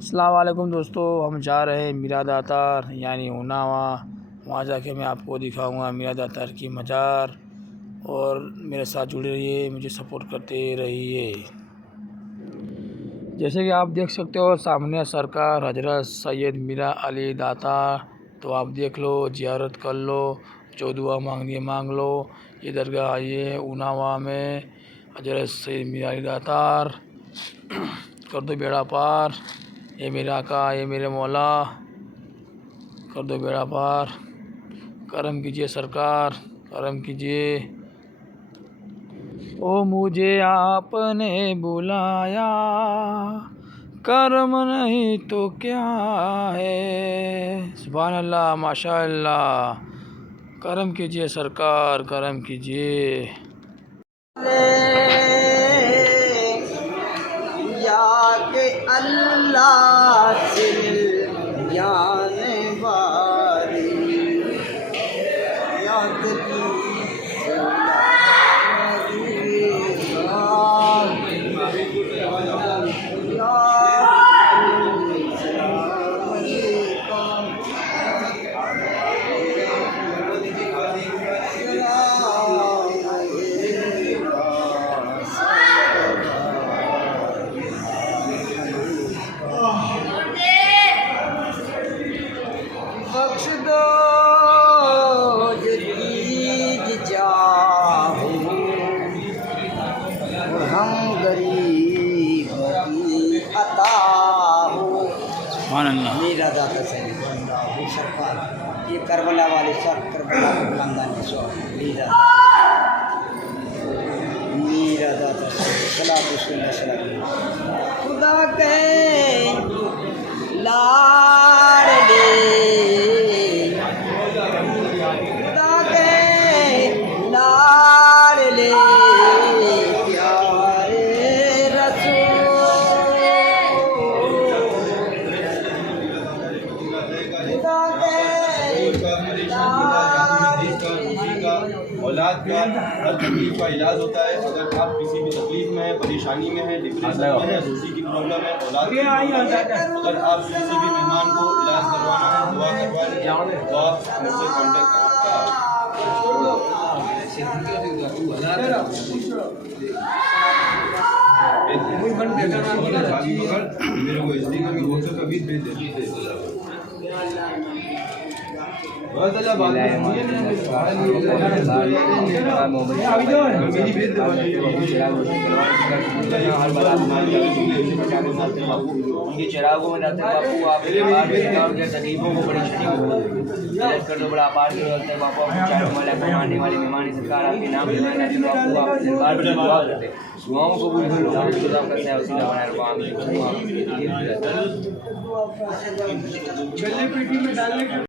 अस्सलाम वालेकुम दोस्तों, हम जा रहे हैं मीरा दातार यानी उन्नावा। वहाँ जाके मैं आपको दिखाऊंगा मीरा दातार की मज़ार। और मेरे साथ जुड़े रहिए, मुझे सपोर्ट करते रहिए। जैसे कि आप देख सकते हो सामने सरकार हजरत सैयद मीरा अली दातार। तो आप देख लो, ज़ियारत कर लो, जो दुआ मांगनी है मांग लो। ये दरगाह आइए उन्नावा में, हजरत सैयद मीरा अली दातार। कर दो बेड़ा पार, ये मेरा आका, ये मेरे मौला, कर दो बेड़ा पार। करम कीजिए सरकार, करम कीजिए। ओ मुझे आपने बुलाया, करम नहीं तो क्या है। सुभान अल्लाह, माशा अल्लाह। करम कीजिए सरकार, करम कीजिए। के अल्लाह से जाने वाली याद की बख्श दो जदीद चाहूं, हम गरीबों की अता हो। सुभान अल्लाह। मीरा दाता से सरकार, ये करबला वाले सब करबला के खानदानी मीरा दाता से खुदा के लाडले, खुदा के लाडले प्यारे रसूल, खुदा के औलाद का हर तकलीफ का इलाज होता है। अगर आप किसी भी तकलीफ में है, परेशानी में है, डिप्रेशन में है, दूसरी की प्रॉब्लम है, औलाद की प्रॉब्लम है, अगर आप किसी भी मेहमान को इलाज करवाना है, दुआ करवाना है, तो आप मुझसे कॉन्टेक्ट करें। मेरे को इसलिए कभी हो तो कभी भेज दे। चिरागों में जाते बापू, आप तकलीफों को बड़ी छठी कर दो, बड़ा आभार करते बापू। आने वाले मेहमान सरकार आपके नाम बापू, आप दरबार में दुआ करते, दुआओं को भी बनाए।